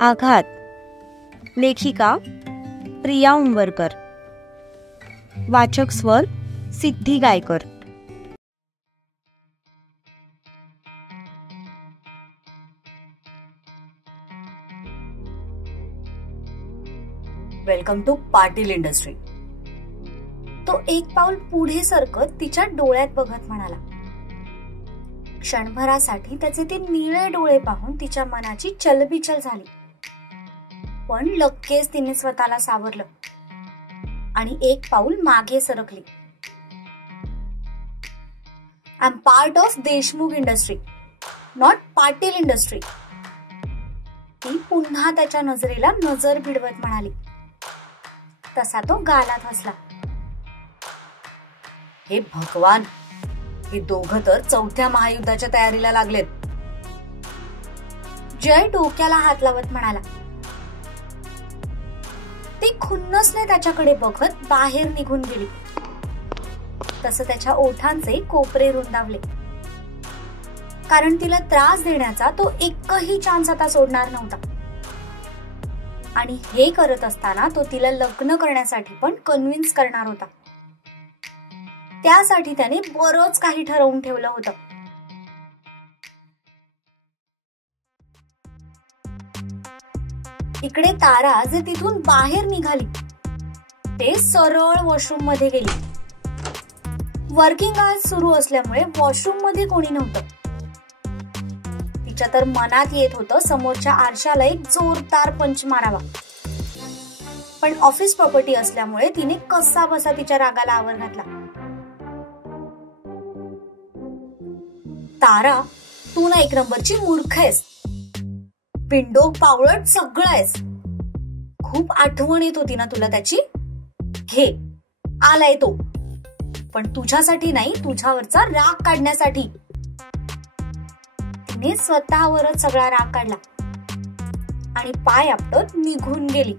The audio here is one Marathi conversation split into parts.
आघात. लेखिका प्रिया उंबरकर. वाचक स्वर Siddhi Gaykar. Welcome to Patil industry. तो एक पाऊल पुढे सरकत तिच्या डोळ्यात बघत म्हणाला. क्षणभरासाठी त्याचे ते निळे डोळे पाहून तिच्या मनाची चलबिचल झाली. पण लगेच तिने स्वतःला सावरलं आणि एक पाऊल मागे सरकली. I am part of Deshmukh industry, not Patil industry. ती पुन्हा त्याच्या नजरेला नजर भिडवत म्हणाली. तसा तो गालात हसला. हे भगवान, हे दोघं तर चौथ्या महायुद्धाच्या तयारीला लागलेत. जय डोक्याला हात लावत म्हणाला. ती खुन्नसने त्याच्याकडे बघत बाहेर निघून गेली. तसं त्याच्या ओठांचे कोपरे रुंदावले, कारण तिला त्रास देण्याचा तो एकही चान्स आता सोडणार नव्हता. आणि हे करत असताना तो तिला लग्न करण्यासाठी पण कन्व्हिन्स करणार होता. त्यासाठी त्याने बरंच काही ठरवून ठेवलं होतं. इकडे तारा जे तिथून बाहेर निघाली ते सरळ वॉशरूम मध्ये गेली. वर्किंग आवर्स सुरू असल्यामुळे वॉशरूम मध्ये कोणी नव्हतं. तिच्या तर मनात येत होतं समोरच्या आरशाला एक जोरदार पंच मारावा, पण ऑफिस प्रॉपर्टी असल्यामुळे तिने कसा बसा तिच्या रागाला आवर घातला. तारा, तू ना एक नंबरची मूर्ख आहेस. पिंडोक पावळट सगळं आहेस. खूप आठवण येत होती ना तुला त्याची. घे, आलाय तो, पण तुझ्यासाठी नाही, तुझ्यावरचा राग काढण्यासाठी. तिने स्वतःवरच सगळा राग काढला आणि पाय आपटत निघून गेली.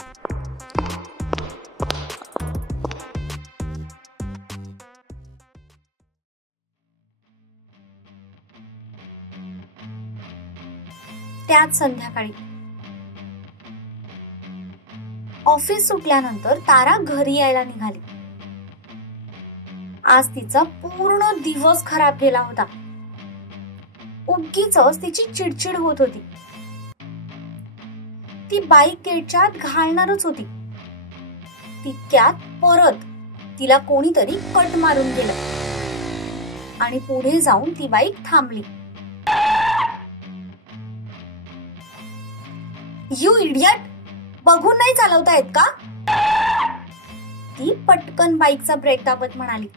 त्याच संध्याकाळी ऑफिस सुटल्यानंतर तारा घरी यायला निघाली. आज तिचा पूर्ण दिवस खराब गेला होता. उगीचच तिची चिडचिड होत होती. ती बाईक गेटच्या आत घालणारच होती. तितक्यात परत तिला कोणीतरी कट मारून गेलं आणि पुढे जाऊन ती बाईक थांबली. यू इडियट, बघून नाही चालवता येत का? ती पटकन बाईकचा ब्रेक दाबत म्हणाली.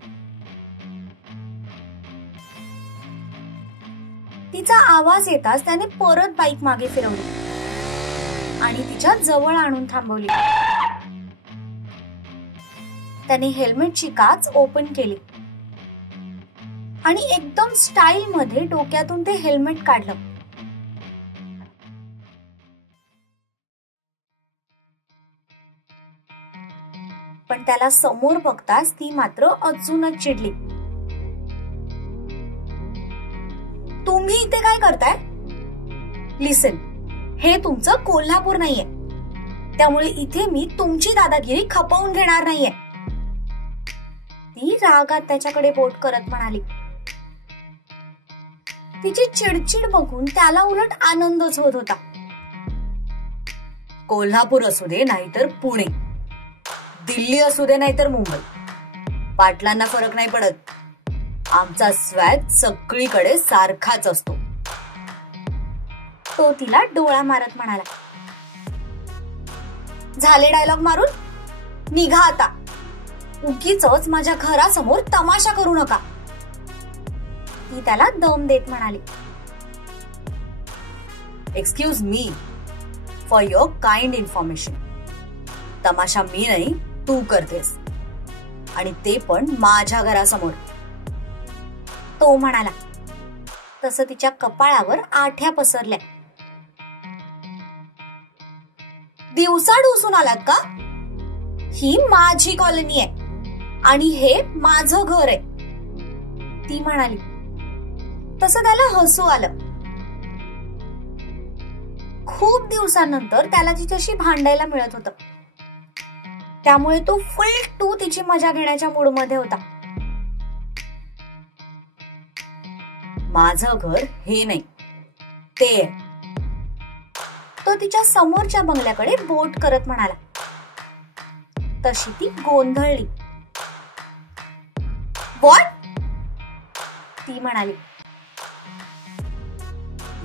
तिचा आवाज येताच त्याने परत बाईक मागे फिरवली आणि तिच्या जवळ आणून थांबवली. त्याने हेल्मेटची काच ओपन केली आणि एकदम स्टाईल मध्ये डोक्यातून ते हेल्मेट काढलं. पण त्याला समोर बघताच ती मात्र अजूनच चिडली. तुम्ही इथे काय करताय? लिसन, हे तुमचं कोल्हापूर नाहीये, त्यामुळे इथे मी तुमची दादागिरी खपवून घेणार नाहीये. ती रागात त्याच्याकडे बोट करत म्हणाली. तिची चिडचिड बघून त्याला उलट आनंदच होत होता. कोल्हापूर असू दे नाहीतर पुणे, दिल्ली असू दे नाहीतर मुंबई, पाटलांना फरक नाही पडत. आमचा स्वॅग सगळीकडे सारखाच असतो. तो तिला डोळा मारत म्हणाला. झाले डायलॉग मारून? निघा आता. उगीचच माझ्या घरासमोर तमाशा करू नका. ती त्याला दम देत म्हणाली. Excuse me for your kind information. तमाशा मी नाही, तू करतेस, आणि ते पण माझ्या घरासमोर. तो म्हणाला. तसं तिच्या कपाळावर आठ्या पसरल्या. दिवसा ढोसून आलात का? ही माझी कॉलनी आहे आणि हे माझं घर आहे, ती म्हणाली. तसं त्याला हसू आलं. खूप दिवसांनंतर त्याला तिच्याशी भांडायला मिळत होतं, त्यामुळे तो फुल तिची मजा घेण्याच्या मूडमध्ये होता. माझं घर हे नाही ते आहे, तो तिच्या समोरच्या बंगल्याकडे बोट करत म्हणाला. तशी ती गोंधळली. व्हॉट? ती म्हणाली.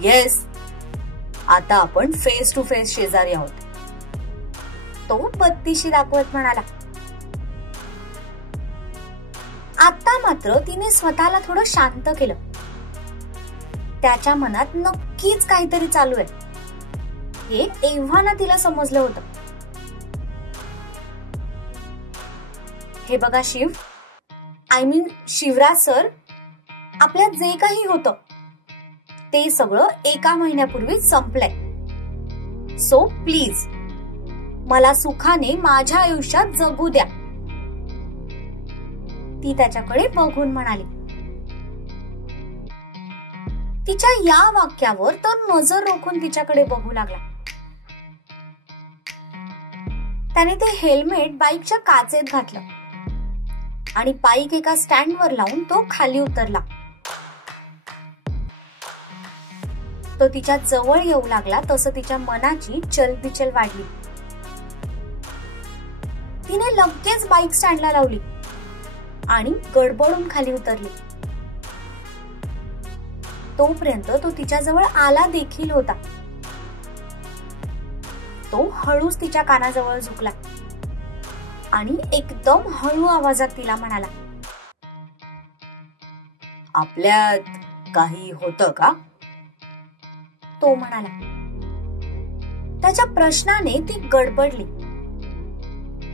येस, आता आपण फेस टू फेस शेजारी आहोत, तो बत्तीशी दाखवत म्हणाला. आता मात्र तिने स्वतःला थोडं शांत केलं. त्याच्या मनात नक्कीच काहीतरी चालू आहे हे एव्हाना तिला समजलं होतं. हे बघा शिव, शिवराज सर, आपल्यात जे काही होतं ते सगळं एका महिन्यापूर्वीच संपलंय. सो प्लीज मला सुखाने माझ्या आयुष्यात जगू द्या. ती त्याच्याकडे बघून म्हणाली. तिच्या या वाक्यावर तर नजर रोखून तिच्याकडे बघू लागला. त्याने ते हेल्मेट बाईकच्या काचेत घातलं आणि बाईक एका स्टँडवर लावून तो खाली उतरला. तो तिच्या जवळ येऊ लागला तसं तिच्या मनाची चलबिचल वाढली. तिने लगेच बाईक स्टँडला लावली आणि गडबडून खाली उतरली. तोपर्यंत तो तिच्याजवळ आला देखील होता. तो हळूच तिच्या कानाजवळ झुकला आणि एकदम हळू आवाजात तिला म्हणाला, आपल्यात काही होतं का? तो म्हणाला. त्याच्या प्रश्नाने ती गडबडली.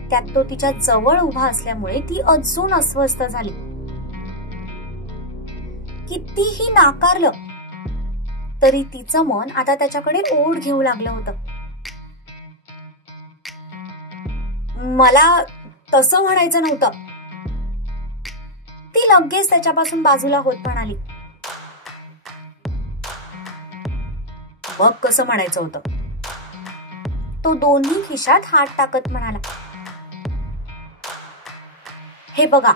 त्यात तो तिच्या जवळ उभा असल्यामुळे ती अजून अस्वस्थ झाली. कितीही नाकारलं तरी तिचं मन आता त्याच्याकडे ओढ घेऊ लागलं होतं. मला तसं म्हणायचं नव्हतं, ती लगेच त्याच्यापासून बाजूला होत म्हणाली. मग कसं म्हणायचं होतं? तो दोन्ही खिशात हात टाकत म्हणाला. हे बघा,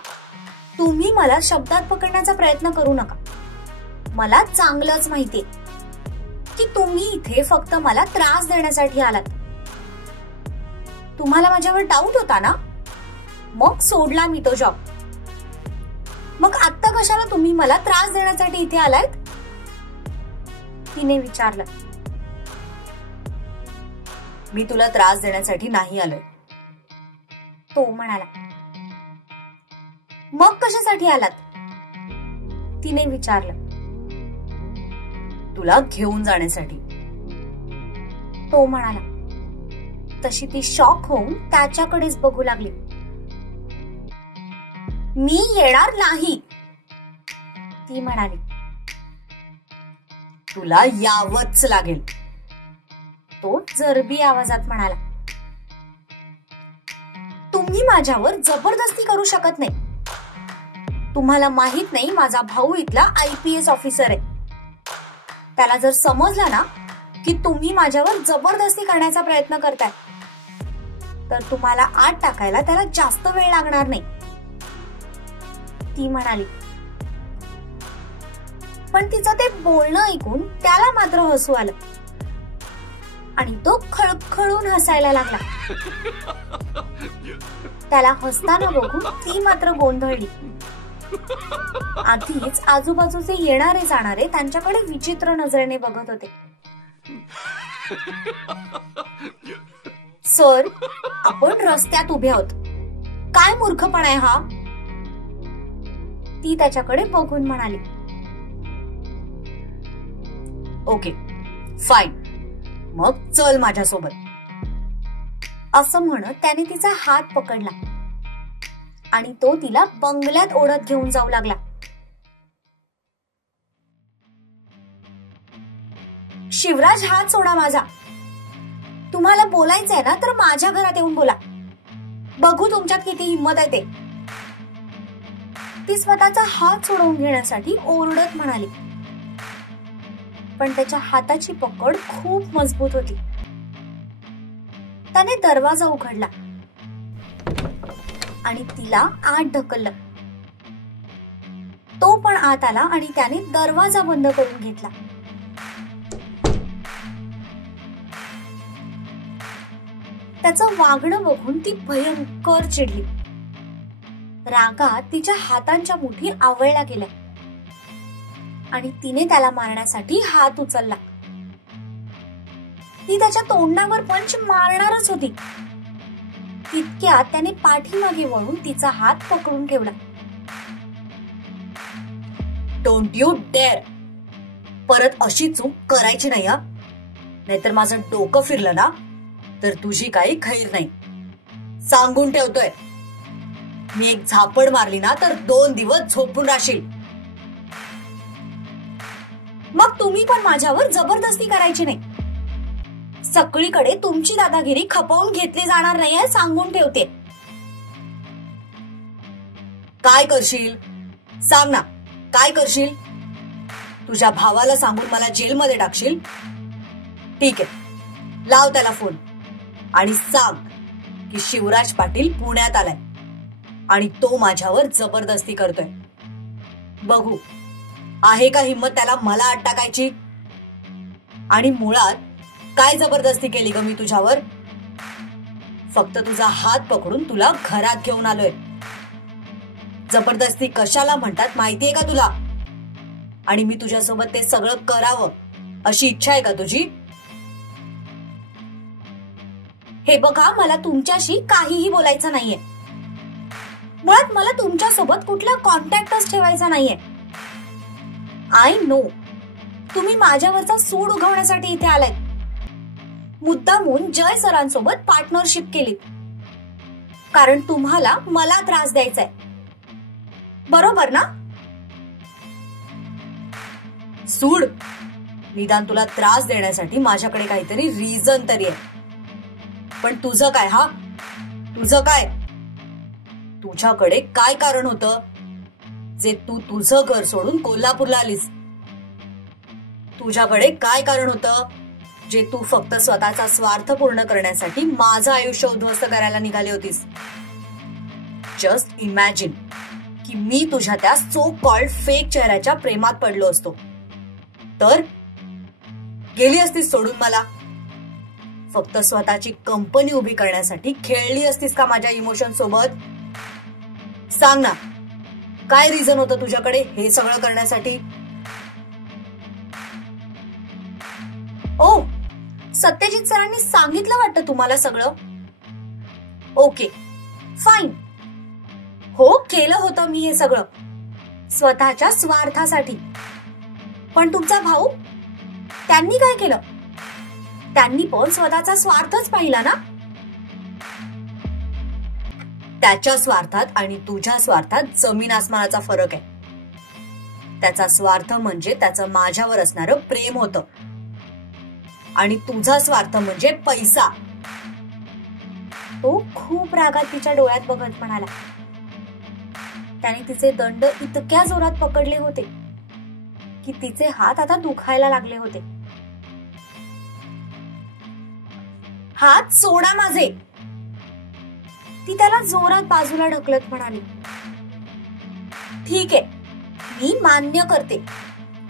तुम्ही मला शब्दात पकडण्याचा प्रयत्न करू नका. मला चांगलंच माहितीये की तुम्ही इथे फक्त मला त्रास देण्यासाठी आलात. तुम्हाला माझ्यावर डाऊट होता ना, मग सोडला मी तो जॉब. मग आत्ता कशाला तुम्ही मला त्रास देण्यासाठी इथे आलायत? तिने विचारलं. मी तुला त्रास देण्यासाठी नाही आलोय, तो म्हणाला. मग कशासाठी आलात? तिने विचारलं. तुला घेऊन जाण्यासाठी, तो म्हणाला. तशी ती शॉक होऊन त्याच्याकडेच बघू लागली. मी येणार नाही, ती म्हणाली. तुला यावंच लागेल, तो जरबी आवाजात म्हणाला. तुम्ही माझ्यावर जबरदस्ती करू शकत नाही. तुम्हाला माहित नाही माझा भाऊ इथला IPS ऑफिसर आहे. त्याला जर समजलं ना की तुम्ही माझ्यावर जबरदस्ती करण्याचा प्रयत्न करताय तर तुम्हाला आत टाकायला त्याला जास्त वेळ लागणार नाही, ती म्हणाली. पण तिचं ते बोलणं ऐकून त्याला मात्र हसू आलं आणि तो खळखळून हसायला लागला. त्याला हसताना बघून ती मात्र गोंधळली. आधीच आजूबाजूचे येणारे जाणारे त्यांच्याकडे विचित्र नजरेने बघत होते. सर, आपण रस्त्यात उभे आहोत. काय मूर्खपणा आहे हा, ती त्याच्याकडे बघून म्हणाली. ओके फाईन, मग चल माझ्यासोबत, असं म्हणत त्याने तिचा हात पकडला आणि तो तिला बंगल्यात ओढत घेऊन जाऊ लागला. शिवराज, हात सोडा माझा. तुम्हाला बोलायचंय ना तर माझ्या घरात येऊन बोला. बघू तुमच्यात किती हिंमत आहे ते, ती स्वतःचा हात सोडवून घेण्यासाठी ओरडत म्हणाली. पण त्याच्या हाताची पकड खूप मजबूत होती. त्याने दरवाजा उघडला आणि तिला आत ढकललं. तो पण आत आला आणि त्याने दरवाजा बंद करून घेतला. त्याचं वागणं बघून ती भयंकर चिडली. रागात तिच्या हातांच्या मुठी आवळल्या गेल्या आणि तिने त्याला मारण्यासाठी हात उचलला. ती त्याच्या तोंडावर पंच मारणारच होती. तितक्यात त्याने पाठीमागे वळून तिचा हात पकडून ठेवला. डोंट यू डेअर, परत अशी चूक करायची नाही हा, नाहीतर माझं डोकं फिरलं ना तर तुझी काही खैर नाही. सांगून ठेवतोय, मी एक झापड मारली ना तर 2 दिवस झोपून राहशील. मग तुम्ही पण माझ्यावर जबरदस्ती करायची नाही. सगळीकडे तुमची दादागिरी खपवून घेतली जाणार नाहीये, सांगून ठेवते. काय करशील सांग ना, काय करशील? तुझ्या भावाला सांगून मला जेलमध्ये टाकशील? ठीक आहे, लाव त्याला फोन आणि सांग की शिवराज पाटील पुण्यात आलाय आणि तो माझ्यावर जबरदस्ती करतोय. बघू आहे का हिम्मत त्याला मला आत टाकायची. आणि मुळात काय जबरदस्ती केली ग मी तुझ्यावर? फक्त तुझा हात पकडून तुला घरात घेऊन आलोय. जबरदस्ती कशाला म्हणतात माहितीये का तुला? आणि मी तुझ्यासोबत ते सगळं करावं अशी इच्छा आहे का तुझी? हे बघा, मला तुमच्याशी काहीही बोलायचं नाहीये. मुळात मला तुमच्यासोबत कुठला कॉन्टॅक्टच ठेवायचा नाहीये. आय नो तुम्ही माझ्यावरचा सूड उगवण्यासाठी इथे आलाय. मुद्दामून जय सरांसोबत पार्टनरशिप केली कारण तुम्हाला मला त्रास द्यायचाय, बरोबर ना? सूड? निदान तुला त्रास देण्यासाठी माझ्याकडे काहीतरी रिझन तरी आहे. पण तुझं काय? हा तुझं काय? तुझ्याकडे काय कारण होतं जे तू तुझं घर सोडून कोल्हापूरला आलीस? तुझ्याकडे काय कारण होतं जे तू फक्त स्वतःचा स्वार्थ पूर्ण करण्यासाठी माझं आयुष्य उद्ध्वस्त करायला निघाली होतीस? जस्ट इमॅजिन की मी तुझ्या त्या सो कॉल्ड फेक चेहऱ्याच्या प्रेमात पडलो असतो तर गेली असतीस सोडून मला? फक्त स्वतःची कंपनी उभी करण्यासाठी खेळली असतीस का माझ्या इमोशन सोबत? सांग ना, काय रिझन होतं तुझ्याकडे हे सगळं करण्यासाठी? ओ, सत्यजित सरांनी सांगितलं वाटतं तुम्हाला सगळं. Okay fine. हो, केलं होतं मी हे सगळं स्वतःच्या स्वार्थासाठी. पण तुमचा भाऊ, त्यांनी काय केलं? त्यांनी पण स्वतःचा स्वार्थच पाहिला ना. त्याच्या स्वार्थात आणि तुझ्या स्वार्थात जमीन आसमानाचा फरक आहे. त्याचा स्वार्थ म्हणजे त्याचं माझ्यावर असणारं प्रेम होतं आणि तुझा स्वार्थ म्हणजे पैसा. तो खूप रागात तिच्या डोळ्यात बघत म्हणाला. त्याने तिचे दंड इतक्या जोरात पकडले होते की तिचे हात आता दुखायला लागले होते. हात सोडा माझे, ती त्याला जोरात बाजूला ढकलत म्हणाली. ठीक आहे, मी मान्य करते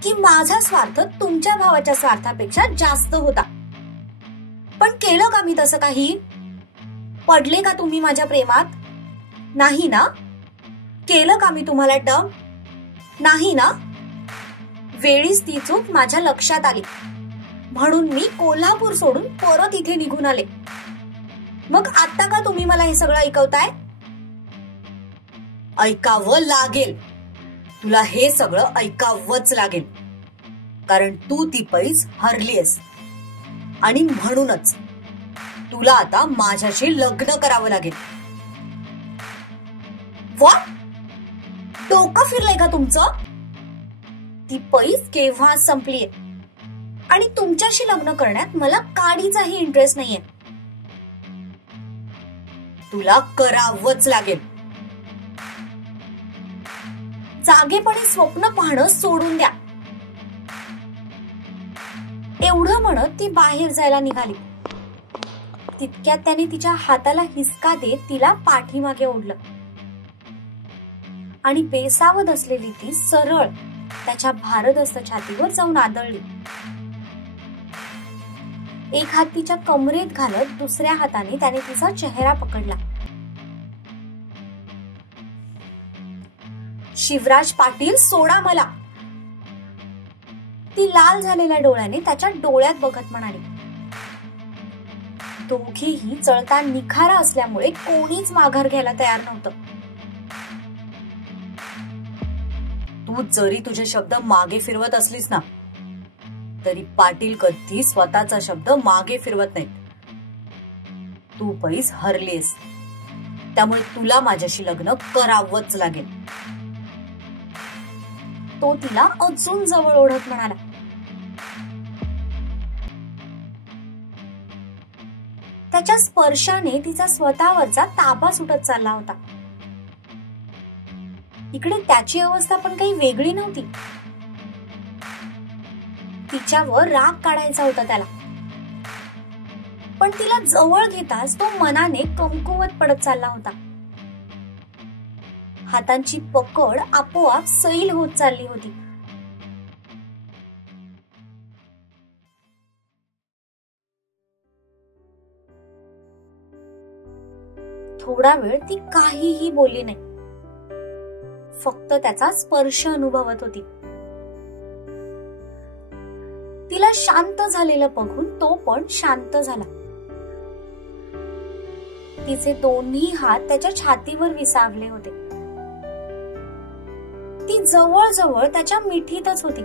की माझा स्वार्थ तुमच्या भावाच्या स्वार्थापेक्षा जास्त होता. पण केलं का मी तसं काही? पडले का तुम्ही माझ्या प्रेमात? नाही ना? केलं का मी तुम्हाला टर्म? नाही ना? वेळीच ती चूक माझ्या लक्षात आली म्हणून मी कोल्हापूर सोडून परत इथे निघून आले. मग आता का तुम्ही मला हे सगळं ऐकवताय? ऐकावं लागेल, तुला हे सगळं ऐकावंच लागेल, कारण तू ती पैस हरलीयस आणि म्हणूनच तुला आता माझ्याशी लग्न करावं लागेल. व्हॉट? डोकं फिरलंय का तुमचं? ती पैस केव्हा संपलीये आणि तुमच्याशी लग्न करण्यात मला काडीचाही इंटरेस्ट नाहीये. तुला करावंच लागेल. जागेपणी स्वप्न पाहणं सोडून द्या. एवढं म्हणत ती बाहेर जायला निघाली. तितक्यात त्याने तिच्या हाताला हिसका देत तिला पाठीमागे ओढलं आणि बेसावध असलेली ती सरळ त्याच्या भारदस्त छातीवर जाऊन आदळली. एक हात तिच्या कमरेत घालत दुसऱ्या हाताने त्याने तिचा चेहरा पकडला. शिवराज पाटील, सोडा मला, ती लाल झालेल्या डोळ्याने त्याच्या डोळ्यात बघत म्हणाली. दोघीही चळता निखारा असल्यामुळे कोणीच माघार घ्यायला तयार नव्हतं. तू जरी तुझे शब्द मागे फिरवत असलीस ना, तरी पाटील कधी स्वतःचा शब्द मागे फिरवत नाहीत. तू पैस हरलीस, त्यामुळे तुला माझ्याशी लग्न करावंच लागेल. तो तिला अजून जवळ ओढत म्हणाला. त्याच्या स्पर्शाने तिचा स्वतःवरचा ताबा सुटत चालला होता. इकडे त्याची अवस्था पण काही वेगळी नव्हती. तिच्यावर राग काढायचा होता त्याला, पण तिला जवळ घेताच तो मनाने कमकुवत पडत चालला होता. हातांची पकड आपोआप सैल होत चालली होती. थोडा वेळ ती काहीही बोलली नाही, फक्त त्याचा स्पर्श अनुभवत होती. तिला शांत झालेलं बघून तो पण शांत झाला. तिचे दोन्ही हात त्याच्या छातीवर विसावले होते. ती जवळ त्याच्या मिठीतच होती.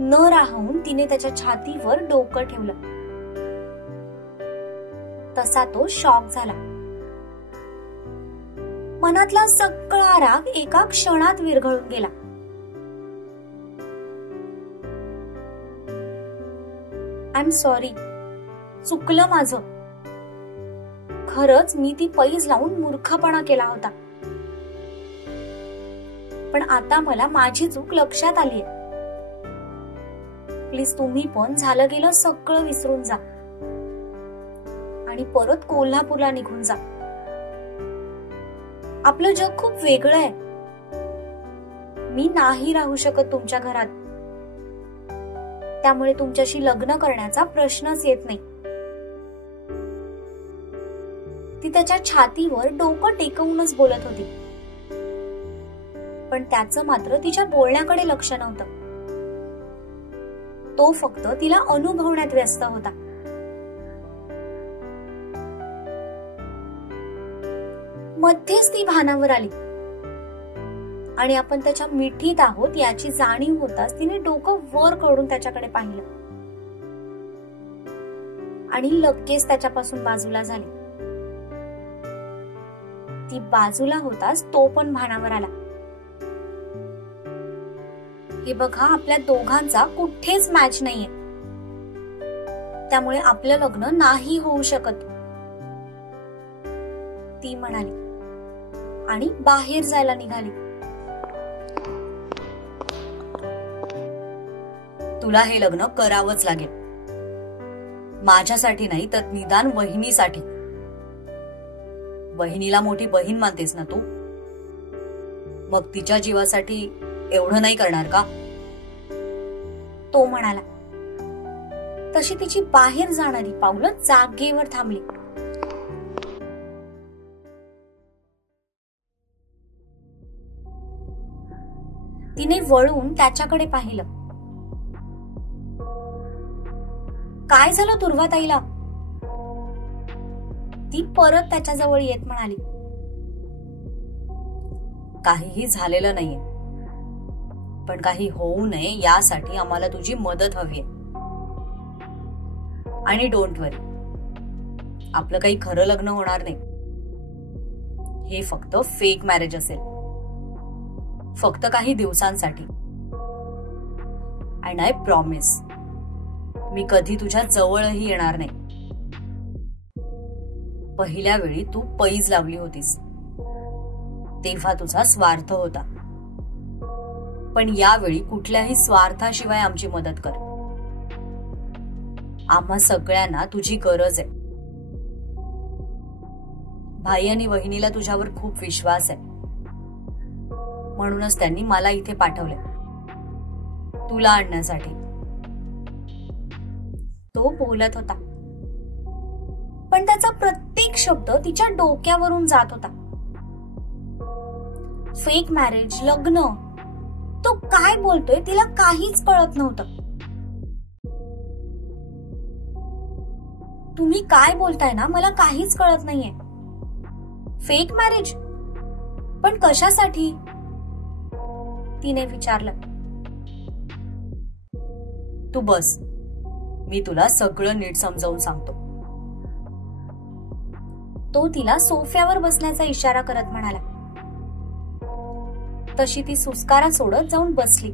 न राहून तिने त्याच्या छातीवर डोकं ठेवलं. तसा तो शॉक झाला. मनातला सगळा राग एका क्षणात विरघळून गेला. आय एम सॉरी, चुकलं माझं. खरंच मी ती पैज लावून मूर्खपणा केला होता, पण आता मला माझी चूक लक्षात आलीये. प्लीज तुम्ही पण झालं गेलं सगळं विसरून जा आणि परत कोल्हापूरला निघून जा. आपलं जग खूप वेगळं आहे. मी नाही राहू शकत तुमच्या घरात, त्यामुळे तुमच्याशी लग्न करण्याचा प्रश्नच येत नाही. ती त्याच्या छातीवर डोकं टेकवूनच बोलत होती, पण त्याचं मात्र तिच्या बोलण्याकडे लक्ष नव्हतं. तो फक्त तिला अनुभवण्यात व्यस्त होता. मध्येच ती भानावर आली आणि आपण त्याच्या मिठीत आहोत याची जाणीव होताच तिने डोकं वर करून त्याच्याकडे पाहिलं आणि लगेच त्याच्यापासून बाजूला झाली. ती बाजूला होताच तो पण भानावर आला. हे बघा, आपल्या दोघांचा कुठेच मॅच नाहीये, त्यामुळे आपलं लग्न नाही होऊ शकत, ती म्हणाली आणि बाहेर जायला निघाली. तुला हे लग्न करावंच लागेल. माझ्यासाठी नाही तर निदान वहिनीसाठी. वहिनीला मोठी बहीण मानतेस ना तू, मग तिच्या जीवासाठी एवढं नाही करणार का? तो म्हणाला. तशी तिची बाहेर जाणारी पावलं जागेवर थांबली. तिने वळून त्याच्याकडे पाहिलं. काय झालं दुर्वाताईला? ती परत त्याच्याजवळ येत म्हणाली. काहीही झालेलं नाहीये, पण काही होऊ नये यासाठी आम्हाला तुझी मदत हवीये. आणि डोंट वरी, आपलं काही खरं लग्न होणार नाही. हे फक्त फेक मॅरेज असेल, फक्त काही दिवसांसाठी. अँड आय प्रॉमिस, मी कधी तुझ्या जवळही येणार नाही. पहिल्या वेळी तू पैज लावली होतीस तेव्हा तुझा स्वार्थ होता, पण यावेळी कुठल्याही स्वार्थाशिवाय आमची मदत कर. आम्हा सगळ्यांना तुझी गरज आहे. भाई आणि वहिनीला तुझ्यावर खूप विश्वास आहे, म्हणूनच त्यांनी मला इथे पाठवले तुला आणण्यासाठी. तो बोलत होता, पण त्याचा प्रत्येक शब्द तिच्या डोक्यावरून जात होता. फेक मॅरेज, लग्न, तो काय बोलतोय तिला काहीच कळत नव्हतं. तुम्ही काय बोलताय ना, मला काहीच कळत नाहीये. Fake marriage? पण कशासाठी? तिने विचारलं. तू बस, मी तुला सगळं नीट समजावून सांगतो. तो तिला सोफ्यावर बसण्याचा इशारा करत म्हणाला. तशी ती सुस्कारा सोडत जाऊन बसली.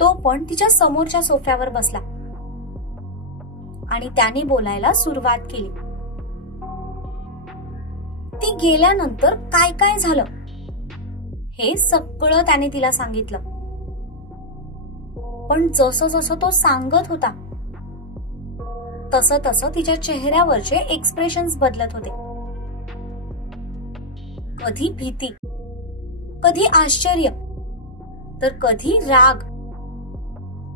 तो पण तिच्या समोरच्या सोफ्यावर बसला आणि त्याने बोलायला सुरुवात केली. ती गेल्यानंतर काय काय झालं हे सगळं त्याने तिला सांगितलं. पण जसं जसं तो सांगत होता तसं तसं तिच्या चेहऱ्यावरचे एक्सप्रेशन्स बदलत होते. कधी भीती, कधी आश्चर्य, तर कधी राग,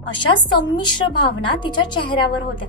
अशा संमिश्र भावना तिच्या चेहऱ्यावर होत्या.